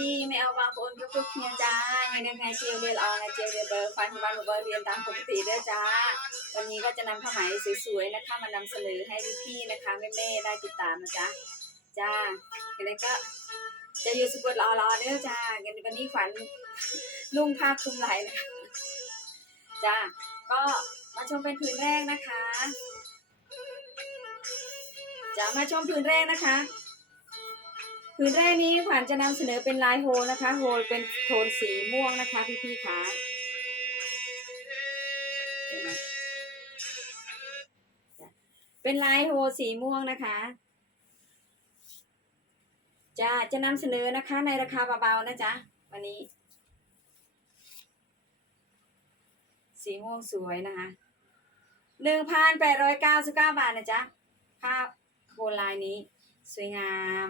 ดีไม่เอาบางคนทุกๆเนี่ยจ้ายังได้ไงเชียวเรียนออนนะเจียวเรียนเบอร์ฟันที่บ้านเบอร์เรียนตามปกติด้อจ้า วันนี้ก็จะนำผ้าไหมสวยๆนะคะมานำเสนอให้พี่ๆนะคะแม่ๆได้ติดตามนะจ๊ะจ้าอย่างไรก็จะอยู่สกุลรอรอๆเด้อจ้ากันวันนี้ขวัญนุ่งผ้าคลุมไหลนะคะจ้าก็มาชมเป็นผืนแรกนะคะจะมาชมผืนแรกนะคะ ผืนแรกนี้ขวัญจะนำเสนอเป็นลายโฮลนะคะ โฮลเป็นโทนสีม่วงนะคะพี่ๆคะเห็นไหมจ้ะเป็นลายโฮลสีม่วงนะคะ จะจะนำเสนอนะคะในราคาเบาๆนะจ๊ะวันนี้ สีม่วงสวยนะคะหนึ่งพันแปดร้อยเก้าสิบเก้าบาทนะจ๊ะผ้าโฮลลายนี้ สวยงาม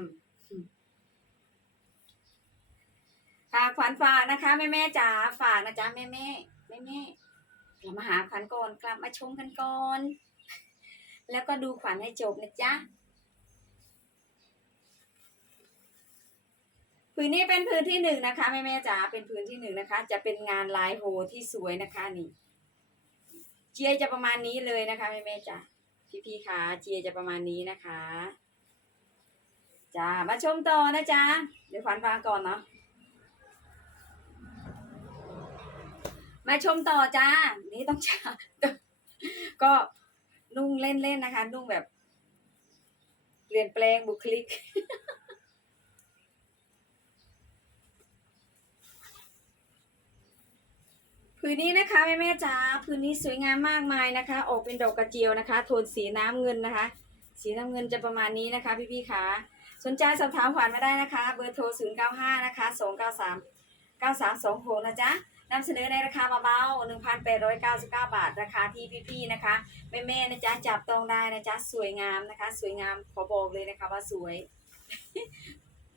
ฝากขวัญฝากนะคะแม่แม่จ๋าฝากนะจ๊ะแม่แม่แม่แม่กลับมาหาขวัญก่อนกลับมาชมกันก่อน แล้วก็ดูขวัญให้จบนะจ๊ะผืนนี้เป็นผืนที่หนึ่งนะคะแม่แม่จ๋าเป็นผืนที่หนึ่งนะคะ จะเป็นงานลายโฮที่สวยนะคะนี่เจียจะประมาณนี้เลยนะคะแม่แม่จ๋าพี่พี่คะเจียจะประมาณนี้นะคะจ้ามาชมต่อนะจ๊ะเดี๋ยวขวัญฟังก่อนเนาะ มาชมต่อจ้า นี่ต้องจ้าก็นุ่งเล่นๆนะคะ นุ่งแบบ เปลี่ยนแปลงบุคลิกผืนนี้นะคะแม่แม่จ๋าผืนนี้สวยงามมากมายนะคะ ออกเป็นดอกกระเจียวนะคะ โทนสีน้ำเงินนะคะ สีน้ำเงินจะประมาณนี้นะคะ พี่ๆค่ะสนใจสอบถามขวัญมาได้นะคะ เบอร์โทร 0 9 5 นะคะ 293 9326 นะจ๊ะ นำเสนอในราคาเบาๆ1,899 บาท ราคาที่พี่ๆนะคะแม่ๆนะจ๊ะจับต้องได้นะจ๊ะสวยงามนะคะ สวยงามขอบอกเลยนะคะว่าสวย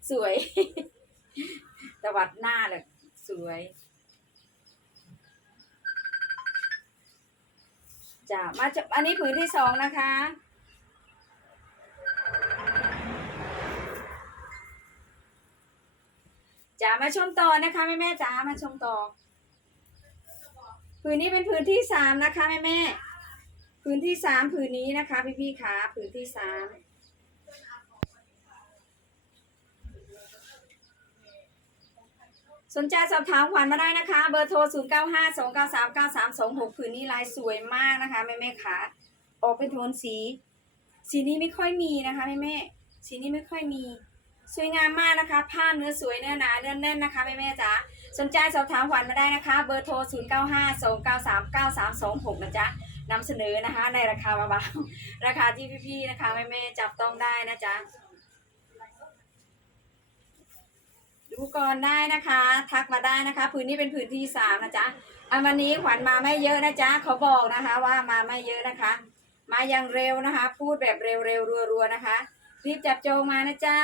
สวยตวัดหน้าเลยสวยจ้ะมาจะอันนี้ผืนที่สองนะคะจ๋ามาชมต่อนะคะแม่แม่ๆจ๋ามาชมต่อ ผืนนี้เป็นผืนที่สามนะคะแม่แม่ผืนที่สามผืนนี้นะคะพี่พี่ขาผืนที่สามสนใจสอบถามขวัญมาได้นะคะ เบอร์โทร 0 9 5 2 9 3 9 3 2 6ผืนนี้ลายสวยมากนะคะแม่แม่ขาออกเป็นโทนสี สีนี้ไม่ค่อยมีนะคะแม่แม่สีนี้ไม่ค่อยมี สวยงามมากนะคะ ผ้าเนื้อสวยเนื้อหนาเนื้อแน่นนะคะแม่แม่จ๋าสนใจสอบถามขวัญมาได้นะคะ เบอร์โทร 0 9 5 2 9 3 9 3 2 6 นะจ๊ะนำเสนอนะคะ ในราคาเบาๆราคาที่พี่ๆนะคะแม่ๆจับต้องได้นะจ๊ะดูก่อนได้นะคะ ทักมาได้นะคะ ผืนนี้เป็นผืนที่สามนะจ๊ะอันวันนี้ขวัญมาไม่เยอะนะจ๊ะเขาบอกนะคะว่ามาไม่เยอะนะคะ มาอย่างเร็วนะคะ พูดแบบเร็วๆรัวๆนะคะ รีบจับโจงมานะจ๊ะ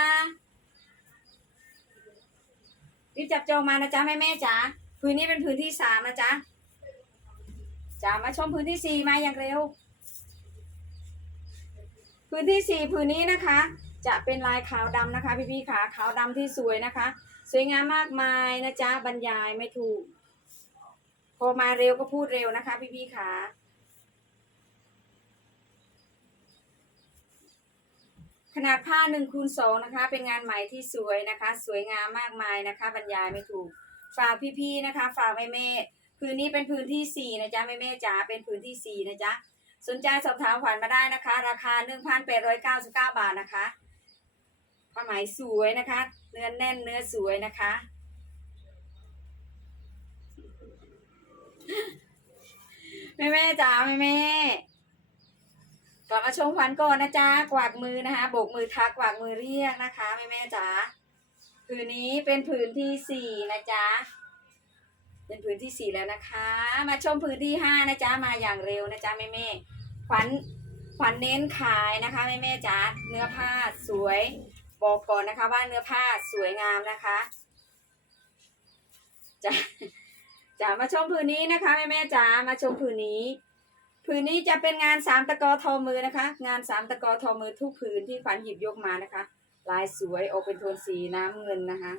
รีบจับจองมานะจ๊ะแม่แม่จ๋าพื้นนี้เป็นพื้นที่สามนะจ๊ะจ๋ามาชมพื้นที่สี่มาอย่างเร็ว พื้นที่สี่พื้นนี้นะคะ จะเป็นลายขาวดำนะคะ พี่พี่ขาขาวดำที่สวยนะคะ สวยงามมากมายนะจ๊ะบรรยายไม่ถูกพอมาเร็วก็พูดเร็วนะคะ พี่พี่ขา นาดผ้าหนึ่งคูณสองนะคะ เป็นงานไหมที่สวยนะคะ สวยงามมากมายนะคะ บรรยายไม่ถูก ฝากพี่ๆนะคะ ฝากแม่ๆพื้นนี้เป็นพื้นที่สี่นะจ๊ะแม่ๆจ๋าเป็นพื้นที่สี่นะจ๊ะสนใจสอบถามขวัญมาได้นะคะ ราคาหนึ่งพันแปดร้อยเก้าสิบเก้าบาทนะคะผ้าไหมสวยนะคะ เนื้อแน่นเนื้อสวยนะคะแม่ๆจ๋าแม่ๆ กลับมาชมขวัญก่อนนะจ๊ะกวากมือนะคะโบกมือทักกวากมือเรียกนะคะแม่แม่จ๋าผืนนี้เป็นผืนที่สี่นะจ๊ะเป็นผืนที่สี่แล้วนะคะ มาชมผืนที่ห้านะจ๊ะมาอย่างเร็วนะจ๊ะแม่แม่ขวัญขวัญเน้นขายนะคะแม่แม่จ๋าเนื้อผ้าสวยบอกก่อนนะคะว่าเนื้อผ้าสวยงามนะคะจ้ะจ๋ามาชมผืนนี้นะคะแม่แม่จ๋ามาชมผืนนี้ ผืนนี้จะเป็นงานสามตะกอทอมือนะคะ งานสามตะกอทอมือทุกผืนที่ฟันหยิบยกมานะคะ ลายสวยออกเป็นโทนสีน้ำเงินนะคะ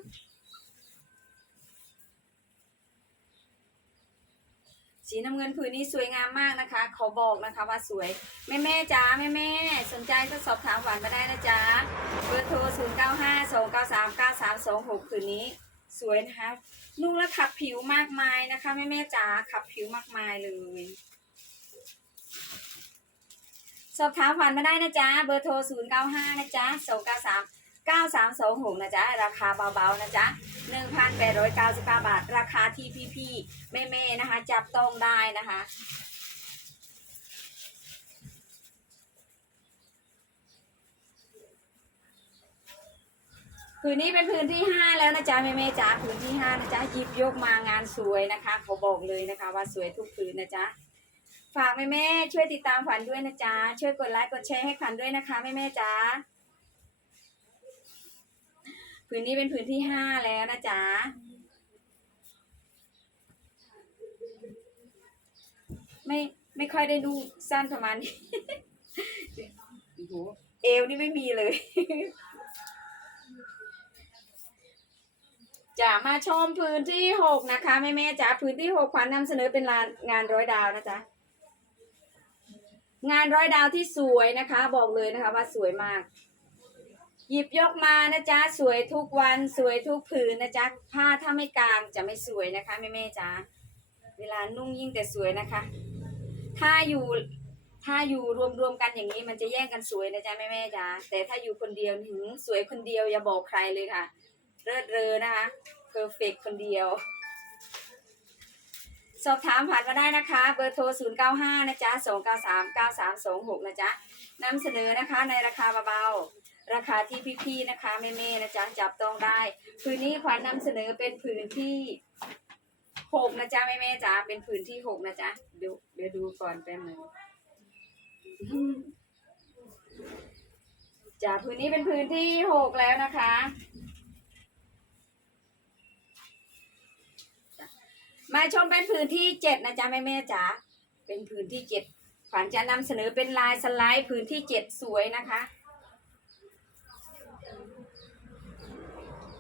สีน้ำเงินผืนนี้สวยงามมากนะคะ เขาบอกนะคะว่าสวย แม่แม่จ้าแม่แม่สนใจก็สอบถามหวานมาได้นะจ้าเบอร์โทร 0 9 5 2 9 3 9 3 2 6ผืนนี้ สวยนะคะ นุ่งและขับผิวมากมายนะคะ แม่แม่จ้าขับผิวมากมายเลย สอบถามหวานมาได้นะจ๊ะ เบอร์โทร 0 9 5 นะจ๊ะ 2 9 3 9 3 2 6 นะจ๊ะ ราคาเบาๆ นะจ๊ะ 1,899 บาท ราคาที่พี่ๆแม่ๆนะคะ จับต้องได้นะคะผืนนี้เป็นผืนที่ห้าแล้วนะจ๊ะแม่เมจ๋าผืนที่ห้านะจ๊ะหยิบยกมางานสวยนะคะ เขาบอกเลยนะคะ ว่าสวยทุกผืนนะจ๊ะ ฝากแม่แม่ๆช่วยติดตามขวัญด้วยนะจ๊ะ ช่วยกดไลค์กดแชร์ให้ขวัญด้วยนะคะแม่แม่ๆจ๋าผืนนี้เป็นผืนที่ห้าแล้วนะจ๊ะไม่ไม่ค่อยได้ดูสั้นประมาณนี้โอ้โหเอวนี่ไม่มีเลยจะมาชมพื้นที่หกนะคะแม่แม่ๆจ๋าพื้นที่หกขวัญนำเสนอเป็นลานงานร้อยดาวนะจ๊ะ งานร้อยดาวที่สวยนะคะ บอกเลยนะคะว่าสวยมาก หยิบยกมานะจ๊ะสวยทุกวันสวยทุกผืนนะจ๊ะผ้าถ้าไม่กลางจะไม่สวยนะคะแม่แม่จ๋าเวลานุ่งยิ่งแต่สวยนะคะ ถ้าอยู่ถ้าอยู่รวมๆกันอย่างนี้มันจะแย่งกันสวยนะจ๊ะแม่แม่จ๋าแต่ถ้าอยู่คนเดียวถึงสวยคนเดียวอย่าบอกใครเลยค่ะเลิศเรอนะคะเพอร์เฟกคนเดียว สอบถามผ่านมาได้นะคะ เบอร์โทร 0 9 5 นะจ๊ะ 2 9 3 9 3 2 6 นะจ๊ะนำเสนอนะคะในราคาเบาๆ ราคาที่พี่ๆนะคะแม่ๆนะจ๊ะ จับต้องได้ ผืนนี้ขวัญนำเสนอเป็นผืนที่หกนะจ๊ะแม่ๆจ๋าเป็นผืนที่หกนะจ๊ะเดี๋ยวเดี๋ยวดูก่อนแป๊บนึงจ้ะผืนนี้เป็นผืนที่หกแล้วนะคะ มาชมเป็นผืนที่เจ็ดนะจ๊ะแม่แม่จ๋าเป็นผืนที่เจ็ดขวัญจะนำเสนอเป็นลายสไลด์ผืนที่เจ็ดสวยนะคะ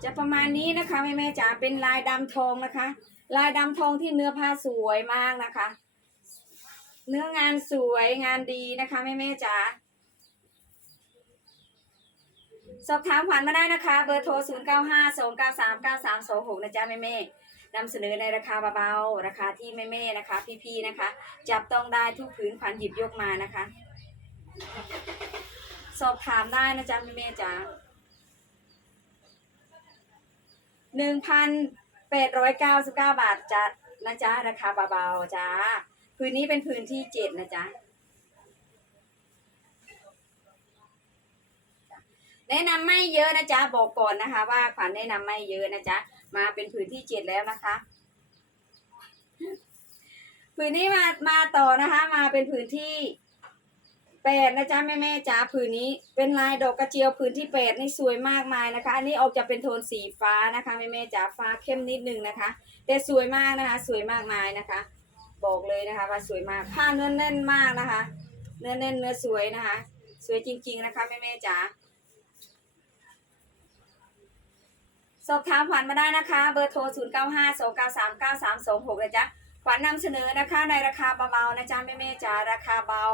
จะประมาณนี้นะคะแม่แม่จ๋าเป็นลายดำทองนะคะ ลายดำทองที่เนื้อผ้าสวยมากนะคะ เนื้องานสวยงานดีนะคะแม่แม่จ๋าสอบถามขวัญมาได้นะคะ เบอร์โทร 0 9 5 2 9 3 9 3 2 6 นะจ๊ะแม่แม่ นำเสนอในราคาเบาๆราคาที่แม่แม่ๆนะคะ พี่ๆนะคะ จับต้องได้ทุกผืนขวัญหยิบยกมานะคะ สอบถามได้นะจ๊ะแม่แม่ๆจ๋าหนึ่งพันแปดร้อยเก้าสิบเก้าบาทจ้ะนะจ๊ะราคาเบาๆจ้าผืนนี้เป็นผืนที่เจ็ดนะจ๊ะแนะนำไม่เยอะนะจ๊ะบอกก่อนนะคะ ว่าขวัญแนะนำไม่เยอะนะจ๊ะ มาเป็นผืนที่เจ็ดแล้วนะคะผืนนี้มามาต่อนะคะ มาเป็นผืนที่แปดนะจ๊ะแม่แม่จ๋าผืนนี้เป็นลายดอกกระเจียวผืนที่แปดนี่สวยมากมายนะคะ อันนี้ออกจะเป็นโทนสีฟ้านะคะแม่แม่จ๋าฟ้าเข้มนิดนึงนะคะ แต่สวยมากนะคะ สวยมากมายนะคะ บอกเลยนะคะ ว่าสวยมากผ้าเนื้อแน่นมากนะคะ เนื้อแน่นเนื้อสวยนะคะ สวยจริง ๆ นะคะแม่แม่จ๋า สอบถามขวัญมาได้นะคะ เบอร์โทร 0 9 5 2 9 3 9 3 2 6นะจ๊ะขวัญนำเสนอนะคะ ในราคาเบาๆนะจ๊ะแม่ๆจ๋าราคาเบา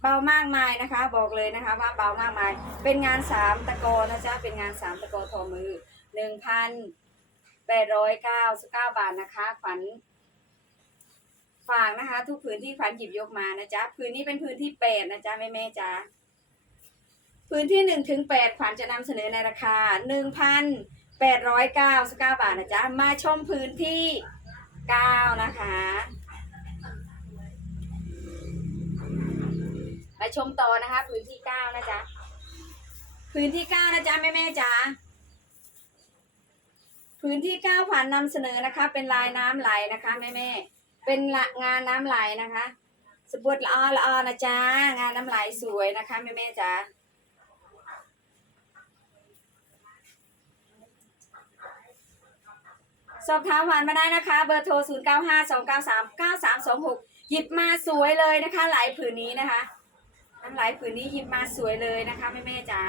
เบามากมายนะคะ บอกเลยนะคะว่าเบามากมาย เป็นงานสามตะโกนะจ๊ะเป็นงานสามตะโกทอมือหนึ่งพันแปดร้อยเก้าสิบเก้าบาทนะคะ ขวัญฝากนะคะ ทุกผืนที่ขวัญหยิบยกมานะจ๊ะผืนนี้เป็นผืนที่แปดนะจ๊ะแม่ๆจ๋าพื้นที่หนึ่งถึงแปดขวัญจะนำเสนอในราคาหนึ่งพัน แปดร้อยเก้าสิบเก้าบาทนะจ๊ะ มาชมพื้นที่เก้านะคะ มาชมต่อนะคะ พื้นที่เก้านะจ๊ะ พื้นที่เก้านะจ๊ะ แม่แม่จ๋าพื้นที่เก้าขวัญนำเสนอนะคะ เป็นลายน้ำไหลนะคะ แม่แม่ เป็นละงานน้ำไหลนะคะ สบู่ละออละออนะจ๊ะ งานน้ำไหลสวยนะคะ แม่แม่จ๋า สอบถามหวานมาได้นะคะ เบอร์โทร 0 9 5 2 9 3 9 3 2 6 หยิบมาสวยเลยนะคะ หลายผืนนี้นะคะน้ำหลายผืนนี้หยิบมาสวยเลยนะคะแม่แม่จ๋า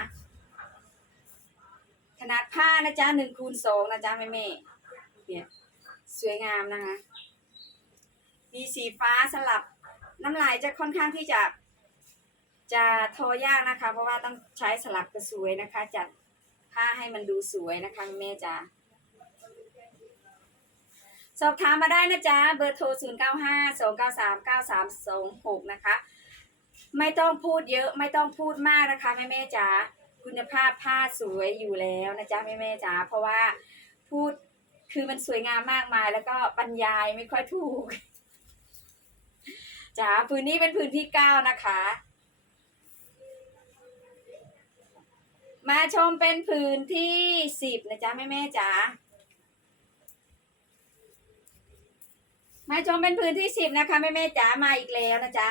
ขนาดผ้านะจ๊ะหนึ่งคูณสองนะจ๊ะแม่แม่เนี่ยสวยงามนะคะ มีสีฟ้าสลับน้ำลายจะค่อนข้างที่จะ จะทอยากนะคะ เพราะว่าต้องใช้สลับกระสวยนะคะ จัดผ้าให้มันดูสวยนะคะแม่จ๋า สอบถามมาได้นะจ๊ะ เบอร์โทร 0 9 5 2 9 3 9 3 2 6 นะคะ ไม่ต้องพูดเยอะไม่ต้องพูดมากนะคะ แม่แม่จ๋าคุณภาพผ้าสวยอยู่แล้วนะจ๊ะแม่แม่จ๋าเพราะว่าพูดคือมันสวยงามมากมาย แล้วก็บรรยายไม่ค่อยถูกจ๋าพื้นนี้เป็นพื้นที่เก้านะคะ มาชมเป็นพื้นที่สิบนะจ๊ะแม่แม่จ๋า มาชมเป็นพื้นที่สิบนะคะแม่แม่จ๋ามาอีกแล้วนะจ๊ะ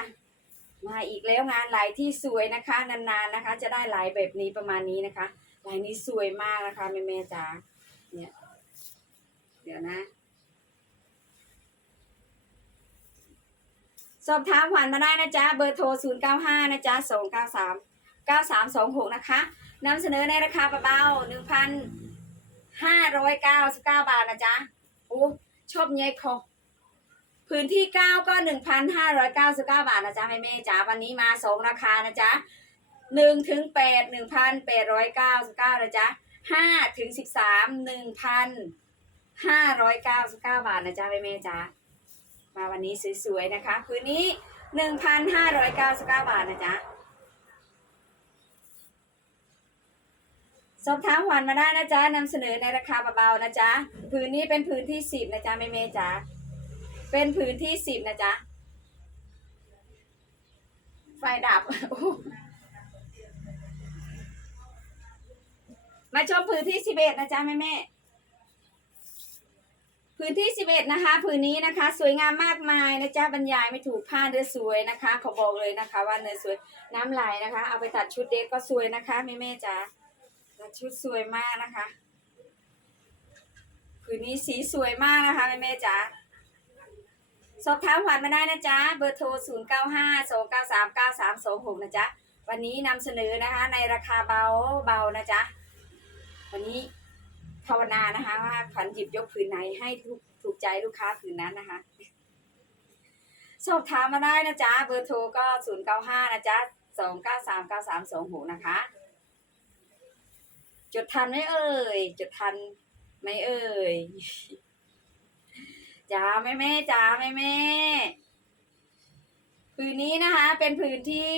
มาอีกแล้วงานลายที่สวยนะคะนานๆนะคะ จะได้ลายแบบนี้ประมาณนี้นะคะลายนี้สวยมากนะคะแม่แม่จ๋าเนี่ย เดี๋ยวนะสอบถามขวัญมาได้นะจ๊ะเบอร์โทร 0 9 5 นะจ๊ะ 2 9 3 9 3 2 6 นะคะนำเสนอในราคาเบาๆ1,599 บาทนะจ๊ะโอ้ชอบเย้คอพื้นที่เก้าก็หนึ่ง พื้นที่เก้าก็หนึ่งพันห้าร้อยเก้าสิบเก้าบาทนะจ๊ะแม่แม่ๆจ๋าวันนี้มาสองราคานะจ๊ะหนึ่งถึงแปดหนึ่งพันแปดร้อยเก้าสิบเก้านะจ๊ะห้าถึงสิบสามหนึ่งพันห้าร้อยเก้าสิบเก้าบาทนะจ๊ะแม่แม่ๆจ๋ามาวันนี้สวยๆนะคะพื้นนี้หนึ่งพันห้าร้อยเก้าสิบเก้าบาทนะจ๊ะสอบถามหวานมาได้นะจ๊ะนำเสนอในราคาเบาๆนะจ๊ะพื้นนี้เป็นพื้นที่สิบนะจ๊ะแม่แม่ๆจ๋า เป็นพื้นที่สิบนะจ๊ะ ไฟดับ มาชมพื้นที่สิบเอ็ดนะจ๊ะแม่แม่พื้นที่สิบเอ็ดนะคะพื้นนี้นะคะ สวยงามมากมายนะจ๊ะบรรยายไม่ถูกผ้าเนื้อสวยนะคะ ขอบอกเลยนะคะ ว่าเนื้อสวยน้ำไหลนะคะ เอาไปตัดชุดเด็กก็สวยนะคะแม่แม่จ๋าตัดชุดสวยมากนะคะ พื้นนี้สีสวยมากนะคะแม่แม่จ๋า สอบถามผ่านมาได้นะจ๊ะ เบอร์โทร 0 9 5 2 9 3 9 3 2 6 นะจ๊ะ วันนี้นำเสนอนะคะ ในราคาเบาเบานะจ๊ะ วันนี้ภาวนานะคะว่าขวัญหยิบยกผืนไหนให้ถูกถูกใจลูกค้าผืนนั้นนะคะ สอบถามมาได้นะจ๊ะ เบอร์โทรก็ 0 9 5 นะจ๊ะ 2 9 3 9 3 2 6 นะคะ จดทันไหมเอ่ย จดทันไหมเอ่ย จ้าแม่แม่จ้าแม่แม่ผืนนี้นะคะ เป็นผืนที่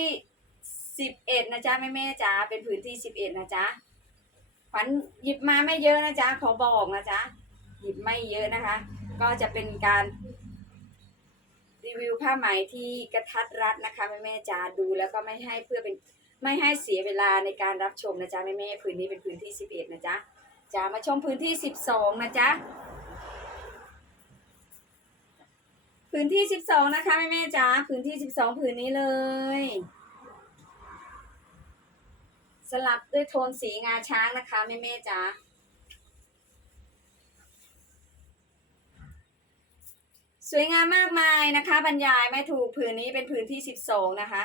สิบเอ็ดนะจ๊ะแม่แม่จ้าเป็นผืนที่สิบเอ็ดนะจ๊ะขวัญหยิบมาไม่เยอะนะจ๊ะขอบอกนะจ๊ะหยิบไม่เยอะนะคะ ก็จะเป็นการรีวิวผ้าไหมที่กระทัดรัดนะคะแม่แม่จ้าดูแล้วก็ไม่ให้เพื่อเป็นไม่ให้เสียเวลาในการรับชมนะจ๊ะแม่แม่ผืนนี้เป็นผืนที่สิบเอ็ดนะจ๊ะจ้ามาชมพื้นที่สิบสองนะจ๊ะ พื้นที่สิบสองนะคะแม่แม่จ๋าพื้นที่สิบสองพื้นนี้เลย สลับด้วยโทนสีงาช้างนะคะแม่แม่จ๋าสวยงามมากมายนะคะ บรรยายไม่ถูกผืนนี้เป็นผืนที่สิบสองนะคะ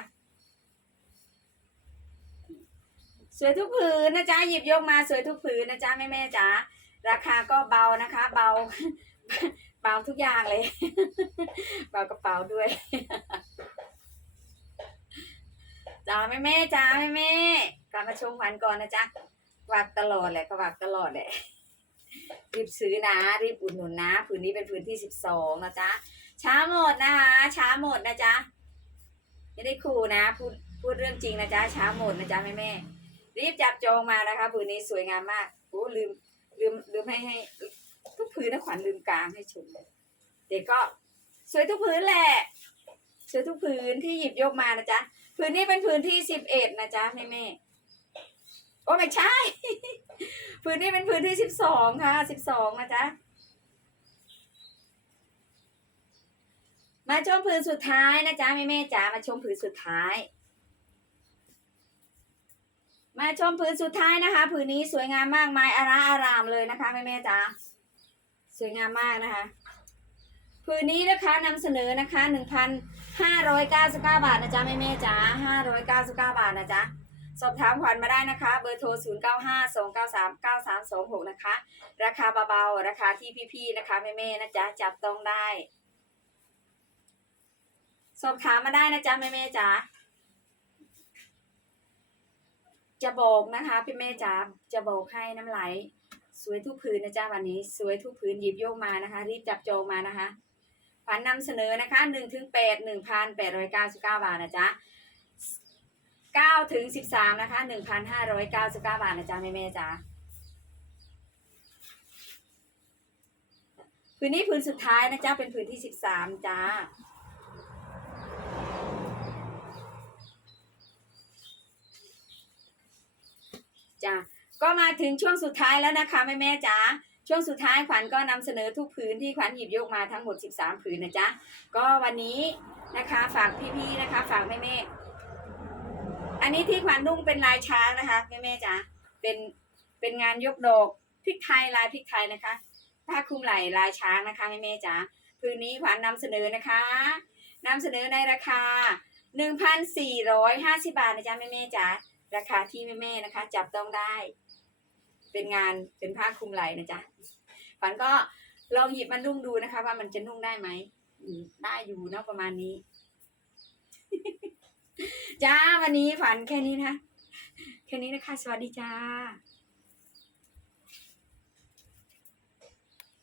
สวยทุกผืนนะจ๊ะหยิบยกมาสวยทุกผืนนะจ๊ะแม่แม่จ๋าราคาก็เบานะคะ เบา เบาทุกอย่างเลยเบากระเป๋าด้วยจ้าแม่แม่จ้าแม่แม่กลับมาชมขวัญก่อนนะจ๊ะวักตลอดแหละก็วักตลอดแหละรีบซื้อนะรีบอุดหนุนนะผืนนี้เป็นผืนที่สิบสองนะจ๊ะช้าหมดนะคะช้าหมดนะจ๊ะไม่ได้ขู่นะพูดพูดเรื่องจริงนะจ๊ะช้าหมดนะจ๊ะแม่แม่รีบจับจองมานะคะผืนนี้สวยงามมากโอ้ลืมลืมลืมให้ให้ ทุกพื้นนะขวัญลืมกลางให้ชมเลยเด็กก็สวยทุกพื้นแหละสวยทุกพื้นที่หยิบยกมานะจ๊ะพื้นนี้เป็นพื้นที่สิบเอ็ดนะจ๊ะแม่แม่โอ้ไม่ใช่พื้นนี้เป็นพื้นที่สิบสองค่ะสิบสองนะจ๊ะมาชมพื้นสุดท้ายนะจ๊ะแม่แม่จ๋ามาชมพื้นสุดท้าย มาชมผืนสุดท้ายนะคะ ผืนนี้สวยงามมากมายอาราอารามเลยนะคะแม่แม่จ๋า สวยงามมากนะคะผืนนี้นะคะนำเสนอนะคะหนึ่งพันห้าร้อยเก้าสิบเก้าบาทนะจ๊ะแม่แม่จ๋าห้าร้อยเก้าสิบเก้าบาทนะจ๊ะสอบถามขวัญมาได้นะคะ เบอร์โทรศูนย์เก้าห้าสองเก้าสามเก้าสามสองหกนะคะ ราคาเบาๆ ราคาที่พี่ๆ นะคะแม่แม่ๆ นะจ๊ะ จับต้องได้ สอบถามมาได้นะจ๊ะแม่แม่ๆ จ๋า จะบอกนะคะ พี่แม่จ๋า จะบอกให้น้ำไหล สวยทุกผืนนะจ๊ะวันนี้ สวยทุกผืนหยิบโยกมานะคะ รีบจับจองมานะคะฝันนำเสนอนะคะหนึ่งถึงแปดหนึ่งพันแปดร้อยเก้าสิบเก้าบาทนะจ๊ะเก้าถึงสิบสามนะคะหนึ่งพันห้าร้อยเก้าสิบเก้าบาทนะจ๊ะแม่แม่จ๋าผืนนี้ผืนสุดท้ายนะจ๊ะเป็นผืนที่สิบสามจ้าจ้ะ ก็มาถึงช่วงสุดท้ายแล้วนะคะแม่แม่จ๋าช่วงสุดท้ายขวัญก็นำเสนอทุกผืนที่ขวัญหยิบยกมาทั้งหมด 13 ผืนนะจ๊ะก็วันนี้นะคะฝากพี่ๆนะคะฝากแม่แม่อันนี้ที่ขวัญนุ่งเป็นลายช้างนะคะแม่แม่จ๋าเป็นเป็นงานยกดอกพริกไทยลายพริกไทยนะคะผ้าคลุมไหล่ลายช้างนะคะแม่แม่จ๋าผืนนี้ขวัญนำเสนอนะคะนำเสนอในราคา 1,450 บาทนะจ๊ะแม่แม่จ๋าราคาที่แม่ๆนะคะ จับต้องได้ เป็นงานเป็นผ้าคลุมไหล่นะจ๊ะฝันก็ลองหยิบมันนุ่งดูนะคะ ว่ามันจะนุ่งได้ไหมได้อยู่เนอะประมาณนี้ จ้าวันนี้ฝันแค่นี้นะแค่นี้นะคะ สวัสดีจ้า